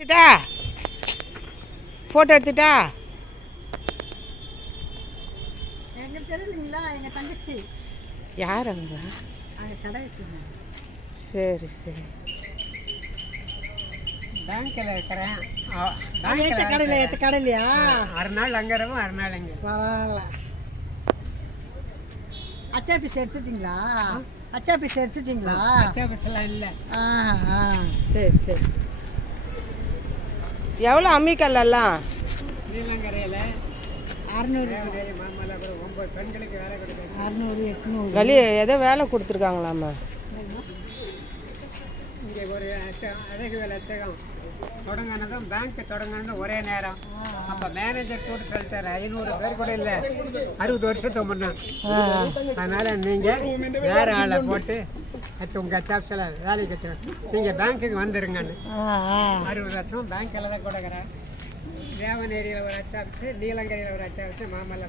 Photo எடுத்துட்டா எங்களுக்கு தெரியலீங்களா எங்கள் தங்கச்சி யார் அங்கே கடை வச்சுருந்தாங்க. சரி சரி பேங்க்கில் இருக்கிறேன். கடையில் கடையிலையா அரை நாள் அங்கே இருக்கும், அரை நாள் அங்கே. பரவாயில்ல. அச்சா பீஸ் எடுத்துட்டிங்களா? அச்சா பீஸ் எடுத்துட்டிங்களா? அத்தியாவசியம்லாம் இல்லை. சரி சரி. எவ்வளோ அம்மிக்கல்லாம் நீலங்கரையில் 600 மாமல்லபுரம் 9 பெண்களுக்கு வேலை கொடுக்குறது. 600 800 களி ஏதோ வேலை கொடுத்துருக்காங்களாம்மா. இங்கே ஒரு அழகு வேலை அச்சகம் தொடங்கினதும் பேங்க் தொடங்கினதும் ஒரே நேரம். அப்போ மேனேஜர் கூட சொல்லிட்டாரு 500 பேர் கூட இல்லை, 60 வருஷத்துக்கு முன்னே. அதனால் நீங்கள் வேறு ஆளை போட்டு உங்கள் அச்சாப்ஸில் வேலைக்கு வச்சுருங்க, நீங்கள் பேங்க்குக்கு வந்துருங்கன்னு. 60 வருஷம் பேங்க்கில் தான் கொடுக்குறேன். தேவநேரியில் ஒரு அச்சாப்ஸு, நீலங்கரையில் ஒரு அச்சாப்ஸு, மாமல்லபுரம்